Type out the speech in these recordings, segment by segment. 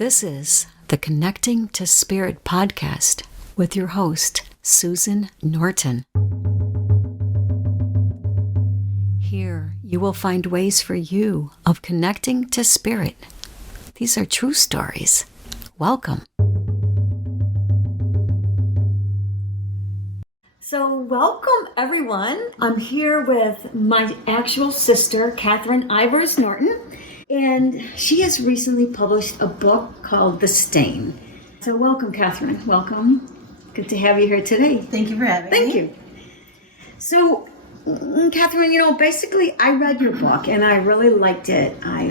This is the Connecting to Spirit podcast with your host, Susan Norton. Here you will find ways for you of connecting to spirit. These are true stories. Welcome. So welcome everyone. I'm here with my actual sister, Catherine Ivers Norton, and she has recently published a book called The Stain. So welcome, Catherine. Welcome. Good to have you here today. Thank you for having me. Thank you. So, Catherine, basically I read your book and I really liked it. I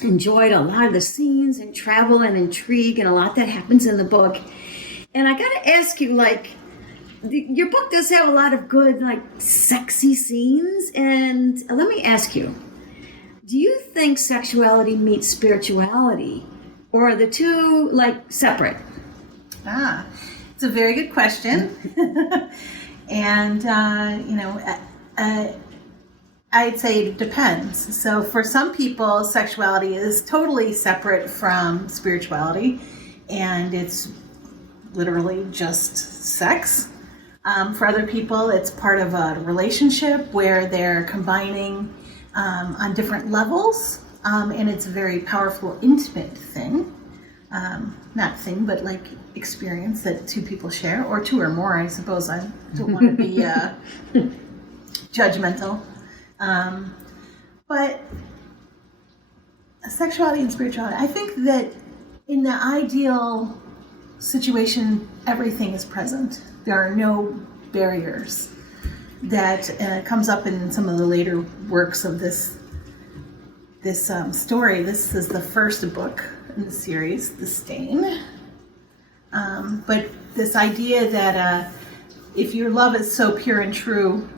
enjoyed a lot of the scenes and travel and intrigue and a lot that happens in the book. And I got to ask you, your book does have a lot of good, sexy scenes. And let me ask you, do you think sexuality meets spirituality? Or are the two, separate? It's a very good question. And, I'd say it depends. So for some people, sexuality is totally separate from spirituality, and it's literally just sex. For other people, it's part of a relationship where they're combining on different levels, and it's a very powerful, intimate thing. Not thing, but experience that two people share, or two or more, I suppose. I don't want to be judgmental. But sexuality and spirituality, I think that in the ideal situation, everything is present. There are no barriers. That comes up in some of the later works of this story. This is the first book in the series, The Stain. But this idea that if your love is so pure and true,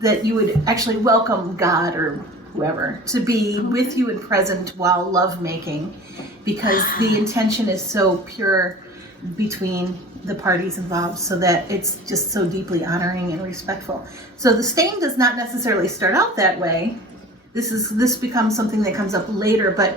that you would actually welcome God or whoever to be with you and present while lovemaking, because the intention is so pure between the parties involved, so that it's just so deeply honoring and respectful. So the stain does not necessarily start out that way. This becomes something that comes up later, but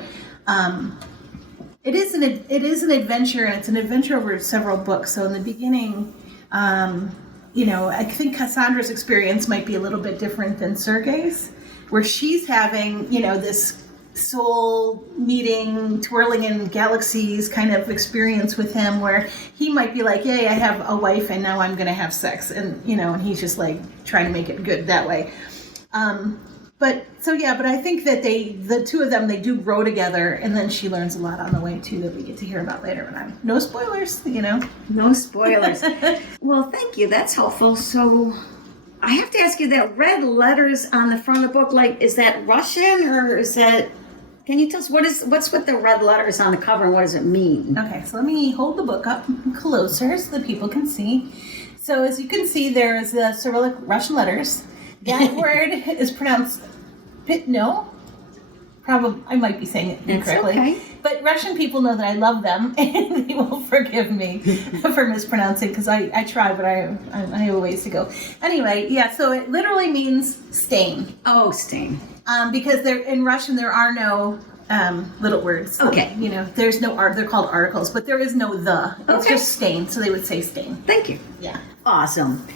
it is an adventure, and it's an adventure over several books. So in the beginning, I think Cassandra's experience might be a little bit different than Sergei's, where she's having, this soul meeting, twirling in galaxies kind of experience with him, where he might be like, yay, I have a wife and now I'm going to have sex. And, and he's just trying to make it good that way. But I think that the two of them, they do grow together, and then she learns a lot on the way too that we get to hear about later. But no spoilers, No spoilers. Well, thank you. That's helpful. So I have to ask you, that red letters on the front of the book, is that Russian, or is that, can you tell us what's with the red letters on the cover and what does it mean? Okay, so let me hold the book up closer so that people can see. So as you can see, there's the Cyrillic Russian letters. That word is pronounced Pitno. Probably, I might be saying it incorrectly. Okay. But Russian people know that I love them, and they will forgive me for mispronouncing, because I try, but I have a ways to go. Anyway, so it literally means stain. Oh, stain. Because in Russian there are no little words. Okay. There's no art. They're called articles, but there is no the. It's Okay. just stain, so they would say stain. Thank you. Yeah. Awesome.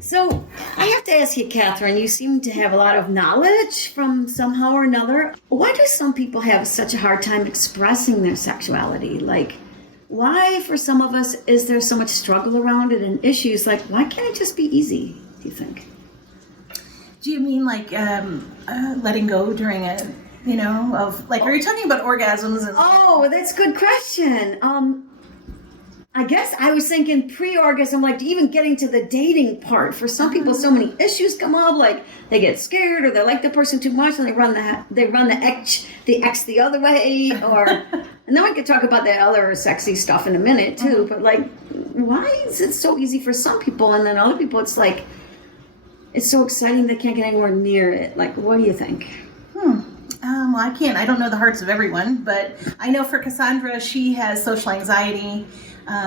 So I have to ask you, Catherine, you seem to have a lot of knowledge from somehow or another. Why do some people have such a hard time expressing their sexuality? Why, for some of us, is there so much struggle around it and issues? Why can't it just be easy, do you think? Do you mean letting go during a, are you talking about orgasms? Oh, that's a good question. I guess I was thinking pre-orgasm, even getting to the dating part. For some people, so many issues come up, they get scared, or they like the person too much, and they run the ex the other way, and then we could talk about the other sexy stuff in a minute too. But why is it so easy for some people, and then other people it's it's so exciting they can't get anywhere near it? What do you think? Well, I don't know the hearts of everyone, but I know for Cassandra, she has social anxiety.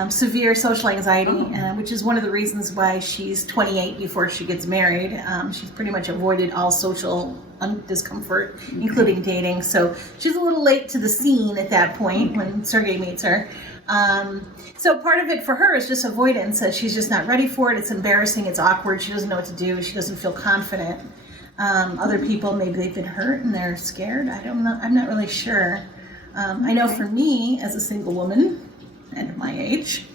severe social anxiety, which is one of the reasons why she's 28 before she gets married. She's pretty much avoided all social discomfort, including dating. So she's a little late to the scene at that point when Sergey meets her. So part of it for her is just avoidance. She's just not ready for it. It's embarrassing. It's awkward. She doesn't know what to do. She doesn't feel confident. Other people, maybe they've been hurt and they're scared. I don't know. I'm not really sure. I know for me, as a single woman at my age,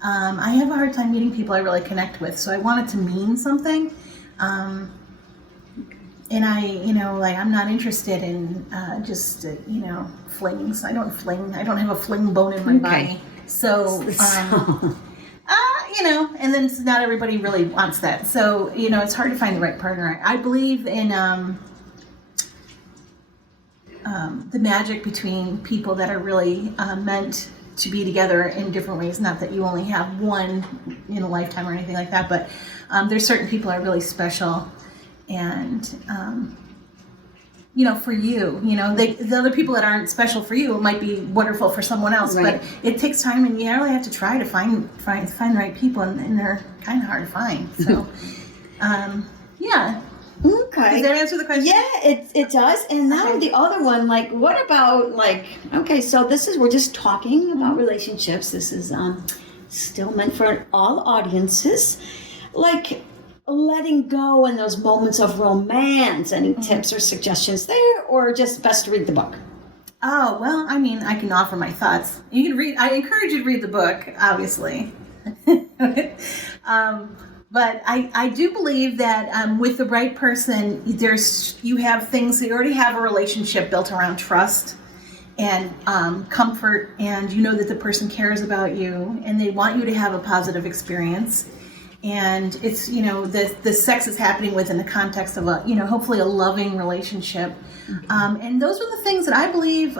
I have a hard time meeting people I really connect with. So I want it to mean something. And I'm not interested in just, flings. I don't fling. I don't have a fling bone in my body. So, and then not everybody really wants that. So, it's hard to find the right partner. I believe in the magic between people that are really meant to be together in different ways. Not that you only have one in a lifetime or anything like that, but there's certain people that are really special. And, for you, the other people that aren't special for you might be wonderful for someone else, right. But it takes time, and you really have to try to find the right people, and they're kind of hard to find. So, yeah. Okay. Does that answer the question? Yeah, it does. And now the other one, what about so we're just talking about relationships. This is still meant for all audiences. Letting go in those moments of romance. Any tips or suggestions there, or just best to read the book? Oh, well, I can offer my thoughts. You can read. I encourage you to read the book, obviously. But I do believe that with the right person, you have things. You already have a relationship built around trust and comfort, and you know that the person cares about you, and they want you to have a positive experience. And it's, the sex is happening within the context of hopefully a loving relationship. And those are the things that I believe,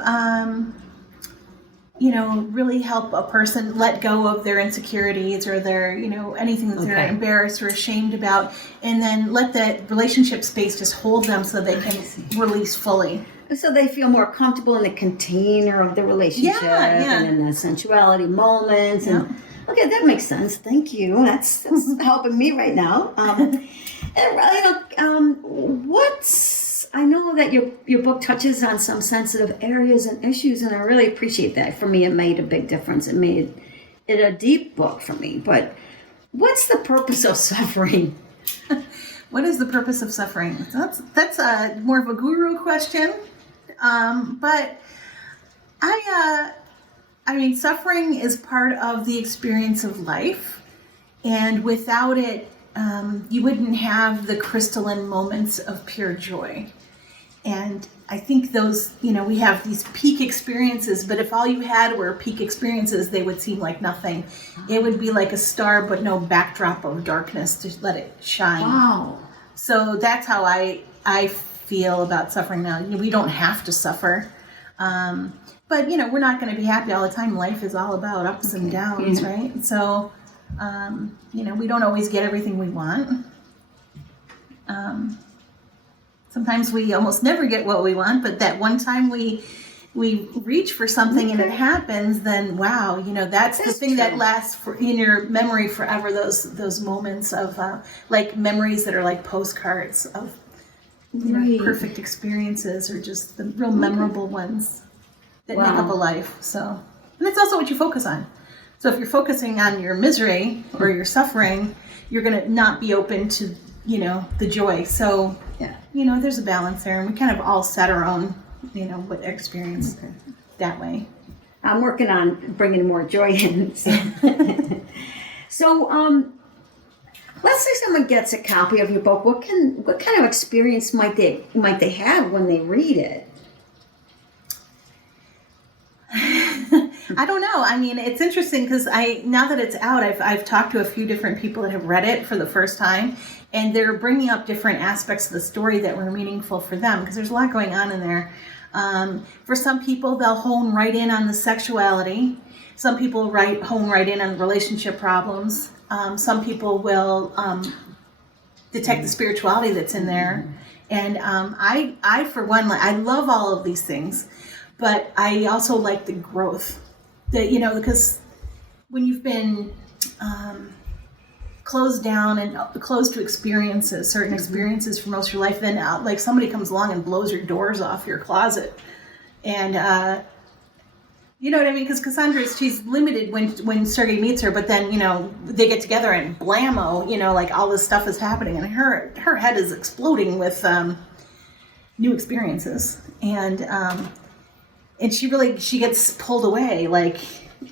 really help a person let go of their insecurities or their, anything that they're embarrassed or ashamed about. And then let that relationship space just hold them so they can release fully. So they feel more comfortable in the container of the relationship and in the sensuality moments. Yeah. And okay, that makes sense. Thank you. That's helping me right now. I know that your book touches on some sensitive areas and issues, and I really appreciate that. For me, it made a big difference. It made it a deep book for me. But what's the purpose of suffering? What is the purpose of suffering? That's more of a guru question. But suffering is part of the experience of life, and without it, you wouldn't have the crystalline moments of pure joy. And I think those, we have these peak experiences, but if all you had were peak experiences, they would seem like nothing. It would be like a star, but no backdrop of darkness to let it shine. Wow. So that's how I feel about suffering now. We don't have to suffer. But, we're not going to be happy all the time. Life is all about ups and downs, right? So, we don't always get everything we want. Sometimes we almost never get what we want, but that one time we reach for something and it happens, then wow, that's the thing that lasts in your memory forever. Those moments of memories that are like postcards of perfect experiences, or just the real memorable ones that make up a life. So, and it's also what you focus on. So if you're focusing on your misery or your suffering, you're going to not be open to, the joy. So, there's a balance there, and we kind of all set our own, experience that way. I'm working on bringing more joy in. So, let's say someone gets a copy of your book. What kind of experience might they have when they read it? I don't know. It's interesting because now that it's out, I've talked to a few different people that have read it for the first time, and they're bringing up different aspects of the story that were meaningful for them, because there's a lot going on in there. For some people, they'll hone right in on the sexuality. Some people hone right in on relationship problems. Some people will detect the spirituality that's in there. And I for one, I love all of these things, but I also like the growth. Because when you've been closed down and closed to experiences, certain experiences for most of your life, then like somebody comes along and blows your doors off your closet. And you know what I mean? Because Cassandra, she's limited when Sergei meets her, but then, they get together and blammo, like all this stuff is happening, and her head is exploding with new experiences. And she gets pulled away, like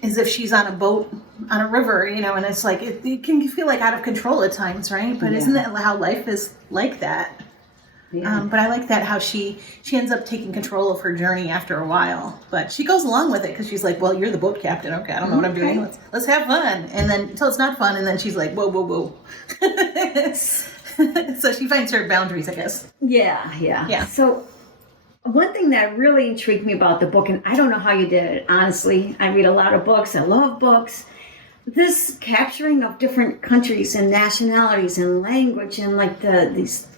as if she's on a boat on a river, and it's like it can feel like out of control at times, right? But isn't that how life is like that? Yeah. But I like that how she ends up taking control of her journey after a while. But she goes along with it because she's like, well, you're the boat captain. Okay, I don't know what I'm doing. Let's have fun. And then until it's not fun, and then she's like, whoa. So she finds her boundaries, I guess. Yeah. So one thing that really intrigued me about the book, and I don't know how you did it, honestly. I read a lot of books. I love books. This capturing of different countries and nationalities and language and like these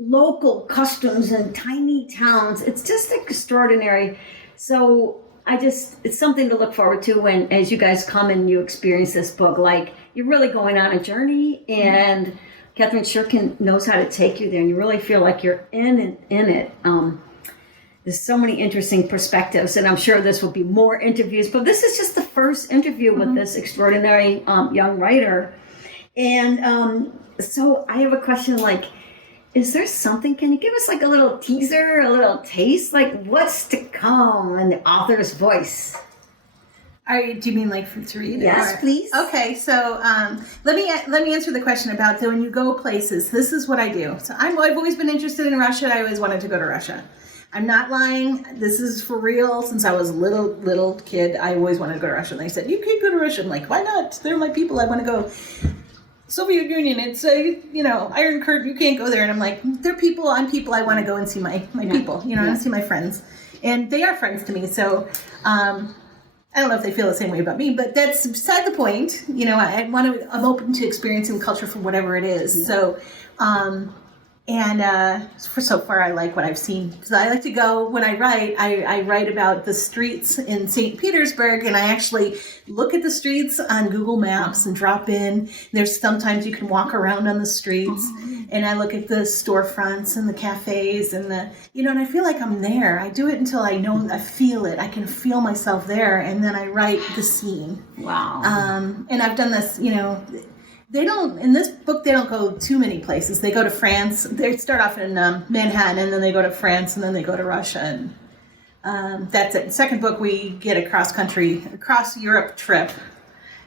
local customs and tiny towns. It's just extraordinary. So it's something to look forward to when, as you guys come and you experience this book, like you're really going on a journey, and Catherine Shirkin knows how to take you there, and you really feel like you're in it. There's so many interesting perspectives, and I'm sure this will be more interviews, but this is just the first interview with this extraordinary young writer. And so I have a question, like, is there something, can you give us like a little teaser, a little taste, like what's to come in the author's voice? Do you mean like to read? Yes, please. Okay, so let me answer the question about when you go places. This is what I do. So I've always been interested in Russia. I always wanted to go to Russia. I'm not lying. This is for real. Since I was a little kid, I always wanted to go to Russia. And they said, you can't go to Russia. I'm like, why not? They're my people. I want to go. Soviet Union, it's Iron Curtain, you can't go there. And I'm like, they're people, I'm people, I want to go and see my people, I want to see my friends. And they are friends to me, so I don't know if they feel the same way about me, but that's beside the point. I'm open to experiencing culture for whatever it is. So so far I like what I've seen. So I like to go, when I write about the streets in St. Petersburg, and I actually look at the streets on Google Maps and drop in. There's sometimes you can walk around on the streets, and I look at the storefronts and the cafes and and I feel like I'm there. I do it until I feel it. I can feel myself there, and then I write the scene. Wow. And I've done this, in this book, they don't go too many places. They go to France. They start off in Manhattan, and then they go to France, and then they go to Russia. And that's it. The second book, we get a across Europe trip,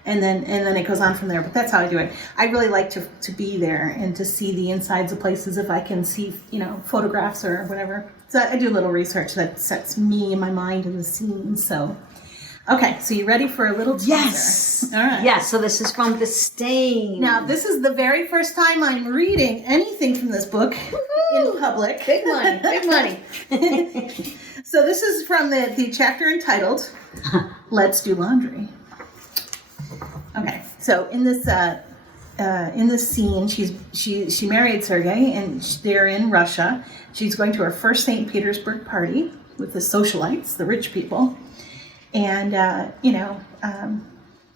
and then it goes on from there. But that's how I do it. I really like to be there and to see the insides of places if I can see, photographs or whatever. So I do a little research that sets me and my mind in the scene. So. Okay, so you ready for a little teaser? Yes. All right. Yes, so this is from The Stain. Now, this is the very first time I'm reading anything from this book in public. Big money, big money. So this is from the chapter entitled, Let's Do Laundry. Okay, so in this scene, she married Sergei, and they're in Russia. She's going to her first St. Petersburg party with the socialites, the rich people. And,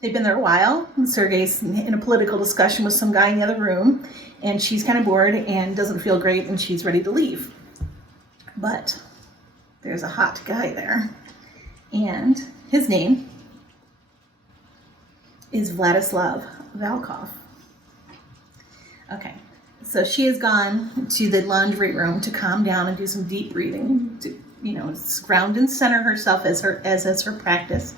they've been there a while. And Sergei's in a political discussion with some guy in the other room, and she's kind of bored and doesn't feel great, and she's ready to leave. But there's a hot guy there, and his name is Vladislav Valkov. Okay, so she has gone to the laundry room to calm down and do some deep breathing, to ground and center herself as her practice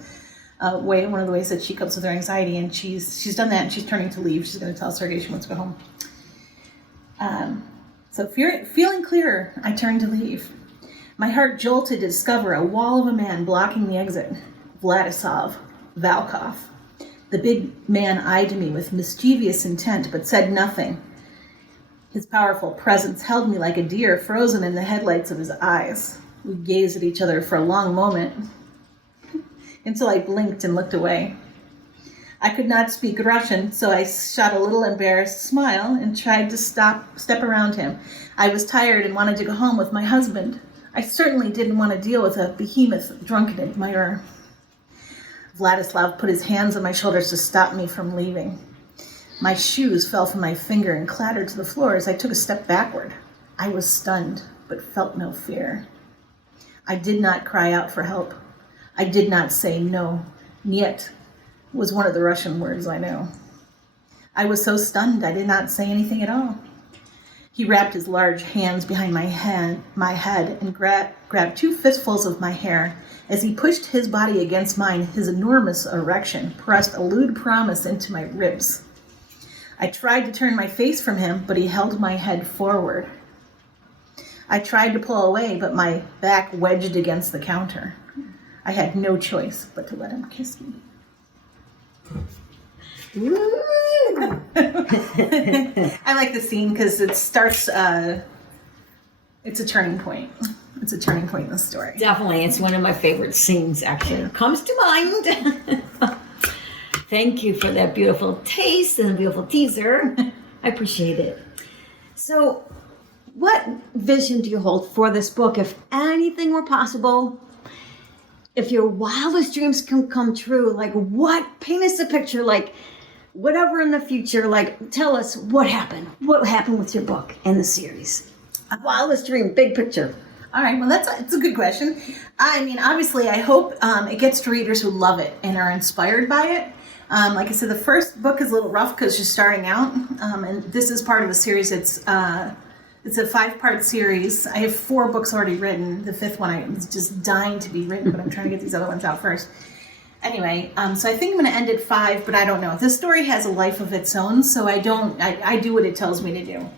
way. One of the ways that she copes with her anxiety, and she's done that, and she's turning to leave. She's going to tell Sergei she wants to go home. So feeling clearer, I turned to leave. My heart jolted to discover a wall of a man blocking the exit. Vladislav Valkov. The big man eyed me with mischievous intent, but said nothing. His powerful presence held me like a deer frozen in the headlights of his eyes. We gazed at each other for a long moment, until I blinked and looked away. I could not speak Russian, so I shot a little embarrassed smile and tried to step around him. I was tired and wanted to go home with my husband. I certainly didn't want to deal with a behemoth drunken admirer. Vladislav put his hands on my shoulders to stop me from leaving. My shoes fell from my finger and clattered to the floor as I took a step backward. I was stunned, but felt no fear. I did not cry out for help. I did not say no. Niet was one of the Russian words I know. I was so stunned I did not say anything at all. He wrapped his large hands behind my head and grabbed 2 fistfuls of my hair. As he pushed his body against mine, his enormous erection pressed a lewd promise into my ribs. I tried to turn my face from him, but he held my head forward. I tried to pull away, but my back wedged against the counter. I had no choice but to let him kiss me. I like the scene because it starts, it's a turning point. It's a turning point in the story. Definitely. It's one of my favorite scenes, actually. It comes to mind. Thank you for that beautiful taste and beautiful teaser. I appreciate it. So, what vision do you hold for this book? If anything were possible, if your wildest dreams can come true, like what? Paint us a picture, like whatever in the future, like tell us what happened. What happened with your book and the series? Wildest dream, big picture. All right, well, it's a good question. I mean, obviously, I hope it gets to readers who love it and are inspired by it. Like I said, the first book is a little rough because she's starting out, and this is part of a series. It's a 5-part series. I have 4 books already written. The 5th one is just dying to be written, but I'm trying to get these other ones out first. Anyway, so I think I'm going to end at 5, but I don't know. This story has a life of its own, so I do what it tells me to do.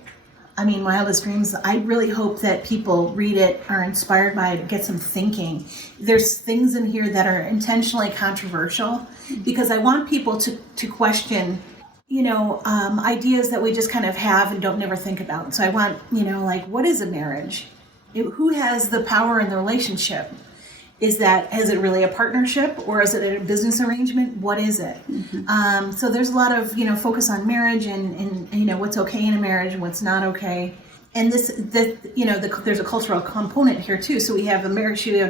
I mean, Wildest Dreams, I really hope that people read it, are inspired by it, get some thinking. There's things in here that are intentionally controversial because I want people to question, ideas that we just kind of have and don't never think about. So I want, like, what is a marriage? Who has the power in the relationship? Is it really a partnership or is it a business arrangement? What is it? Mm-hmm. So there's a lot of, focus on marriage and what's okay in a marriage and what's not okay. And there's a cultural component here too. So we have an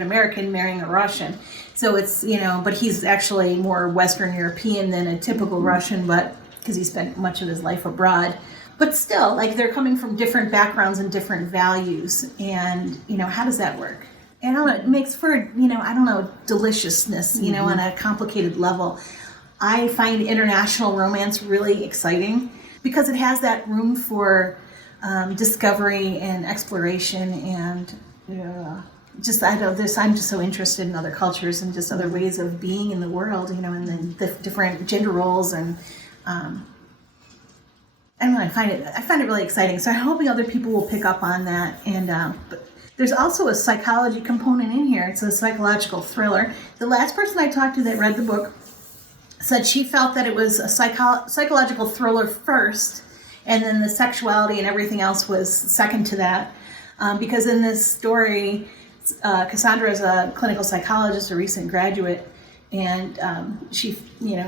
American marrying a Russian. So it's, but he's actually more Western European than a typical Russian, but because he spent much of his life abroad. But still, like, they're coming from different backgrounds and different values. And, how does that work? And I don't know, it makes for, deliciousness, on a complicated level. I find international romance really exciting because it has that room for discovery and exploration and I'm just so interested in other cultures and just other ways of being in the world, and the different gender roles and I don't know, I find it really exciting. So I'm hoping other people will pick up on that. And but there's also a psychology component in here. It's a psychological thriller. The last person I talked to that read the book said she felt that it was a psychological thriller first, and then the sexuality and everything else was second to that. Because in this story, Cassandra is a clinical psychologist, a recent graduate, and she,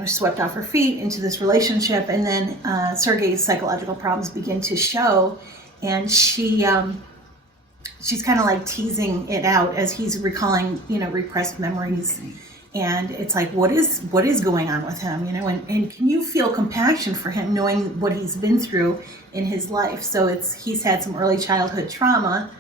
swept off her feet into this relationship, and then Sergei's psychological problems begin to show, and she's kind of like teasing it out as he's recalling, repressed memories. And it's like, what is going on with him, and can you feel compassion for him knowing what he's been through in his life? So he's had some early childhood trauma,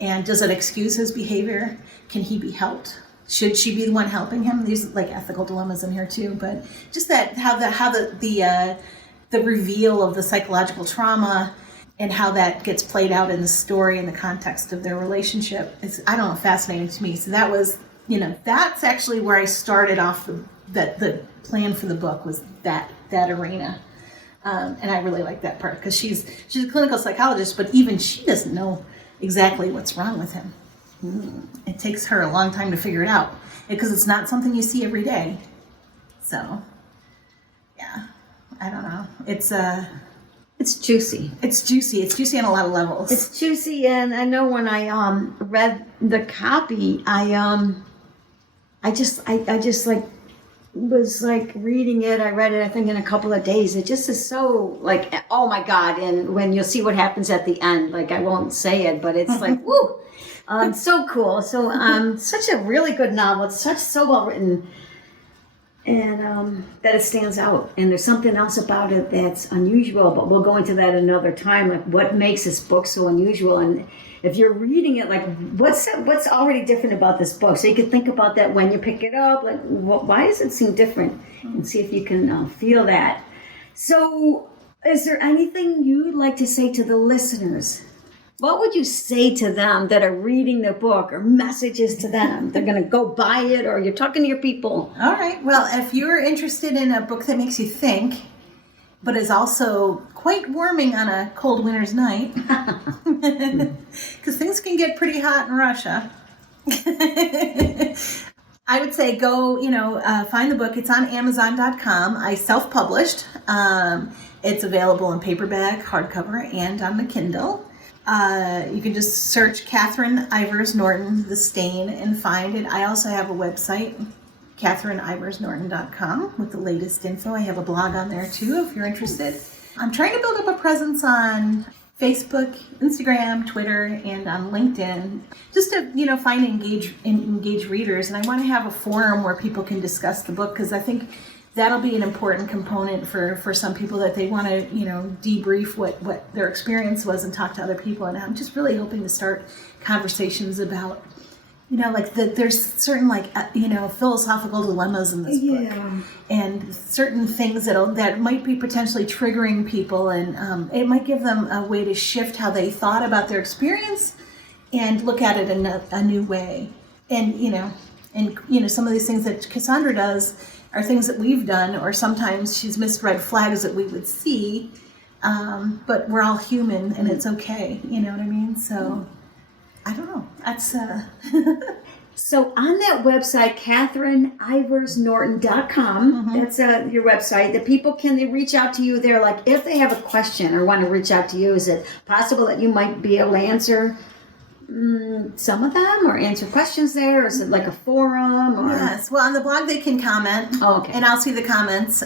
and does it excuse his behavior? Can he be helped? Should she be the one helping him? There's like ethical dilemmas in here too, but just that how the reveal of the psychological trauma and how that gets played out in the story in the context of their relationship is, fascinating to me. So that was, that's actually where I started off the plan for the book was that arena. And I really like that part because she's a clinical psychologist, but even she doesn't know exactly what's wrong with him. It takes her a long time to figure it out because it's not something you see every day. So, yeah, I don't know. It's juicy. It's juicy on a lot of levels. It's juicy, and I know when I read the copy, I just like was like reading it. I read it, I think, in a couple of days. It just is so like, oh my God! And when you'll see what happens at the end, like I won't say it, but it's like woo, so cool. So such a really good novel. It's so well written. and that it stands out. And there's something else about it that's unusual, but we'll go into that another time, like what makes this book so unusual. And if you're reading it, like what's already different about this book? So you can think about that when you pick it up, like why does it seem different? And see if you can feel that. So is there anything you'd like to say to the listeners? What would you say to them that are reading the book, or messages to them? They're going to go buy it, or you're talking to your people. All right. Well, if you're interested in a book that makes you think, but is also quite warming on a cold winter's night, because things can get pretty hot in Russia, I would say go, find the book. It's on Amazon.com. I self-published. It's available in paperback, hardcover, and on the Kindle. You can just search Catherine Ivers Norton, The Stain, and find it. I also have a website, CatherineIversNorton.com, with the latest info. I have a blog on there too, if you're interested. I'm trying to build up a presence on Facebook, Instagram, Twitter, and on LinkedIn, just to find and engage readers. And I want to have a forum where people can discuss the book, because I think that'll be an important component for some people, that they want to, debrief what their experience was and talk to other people. And I'm just really hoping to start conversations about, there's certain, philosophical dilemmas in this book. And certain things that might be potentially triggering people. And it might give them a way to shift how they thought about their experience and look at it in a new way. And, some of these things that Cassandra does are things that we've done, or sometimes she's missed red flags that we would see, but we're all human and it's okay, you know what I mean? So, I don't know, that's... So on that website, CatherineIversNorton.com, that's your website, the people, can they reach out to you there, like if they have a question or want to reach out to you? Is it possible that you might be able to answer some of them, or answer questions there? Or is it like a forum? Or? Yes. Well, on the blog they can comment. Oh, okay. And I'll see the comments.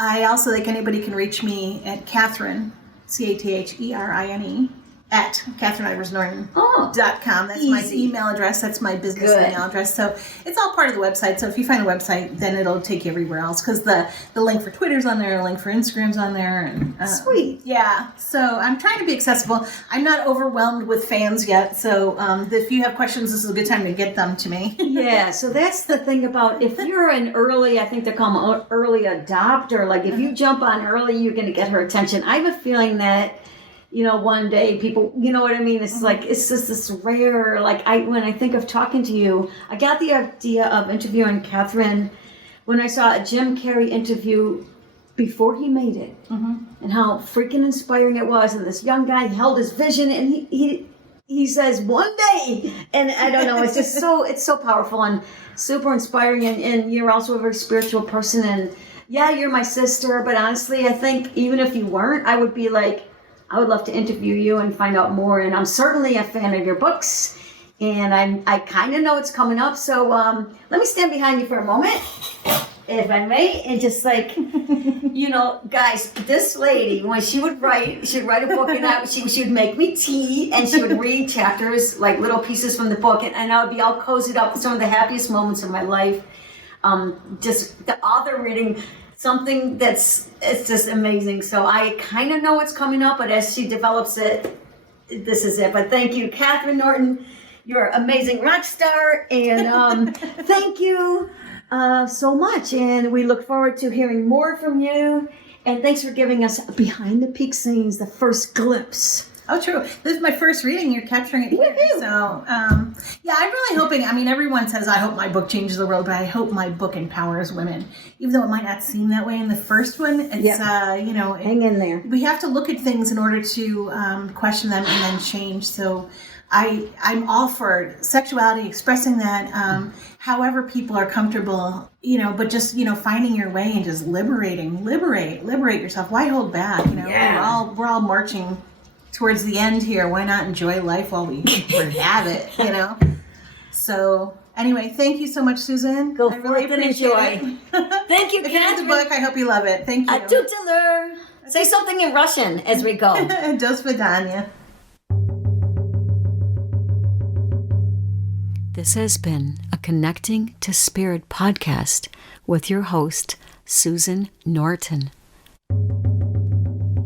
I also, anybody can reach me at Catherine, CATHERINE, at CatherineIversNorton.com. That's easy. My email address. That's my business email address. So it's all part of the website. So if you find the website, then it'll take you everywhere else, because the link for Twitter's on there, the link for Instagram's on there. And, sweet. Yeah. So I'm trying to be accessible. I'm not overwhelmed with fans yet. So if you have questions, this is a good time to get them to me. Yeah. So that's the thing about, if you're an early, I think they call them early adopter, like if you jump on early, you're going to get her attention. I have a feeling that, one day people, you know what I mean? It's like, it's just this rare, when I think of talking to you, I got the idea of interviewing Catherine when I saw a Jim Carrey interview before he made it, and how freaking inspiring it was. And this young guy held his vision, and he says, one day, and I don't know, it's just it's so powerful and super inspiring. And you're also a very spiritual person. And yeah, you're my sister, but honestly, I think even if you weren't, I would be like, I would love to interview you and find out more. And I'm certainly a fan of your books, and I kind of know it's coming up. So let me stand behind you for a moment, if I may, and just guys, this lady, when she'd write a book, and she would make me tea, and she would read chapters, like little pieces from the book, and I would be all cozied up with some of the happiest moments of my life. Just the author reading something it's just amazing. So I kind of know what's coming up, but as she develops it, this is it. But thank you, Catherine Norton. You're an amazing rock star, and thank you so much. And we look forward to hearing more from you. And thanks for giving us behind the peak scenes, the first glimpse. Oh, true. This is my first reading. You're capturing it here. Woo-hoo. So, yeah, I'm really hoping, everyone says, I hope my book changes the world, but I hope my book empowers women. Even though it might not seem that way in the first one, it's, hang in there. We have to look at things in order to question them and then change. So I'm all for sexuality, expressing that, however people are comfortable, but just, finding your way and just liberate yourself. Why hold back? We're all marching towards the end here. Why not enjoy life while we have it, So anyway, thank you so much, Susan. Go I really forth and appreciate enjoy. it. Thank you, If you read the Catherine. book, I hope you love it. Thank you. A tuteler. Say something in Russian as we go. До свидания. This has been a Connecting to Spirit podcast with your host, Susan Norton.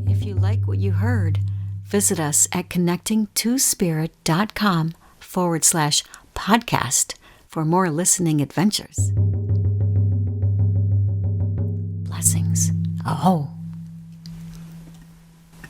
If you like what you heard, visit us at connectingtospirit.com/podcast for more listening adventures. Blessings. Oh.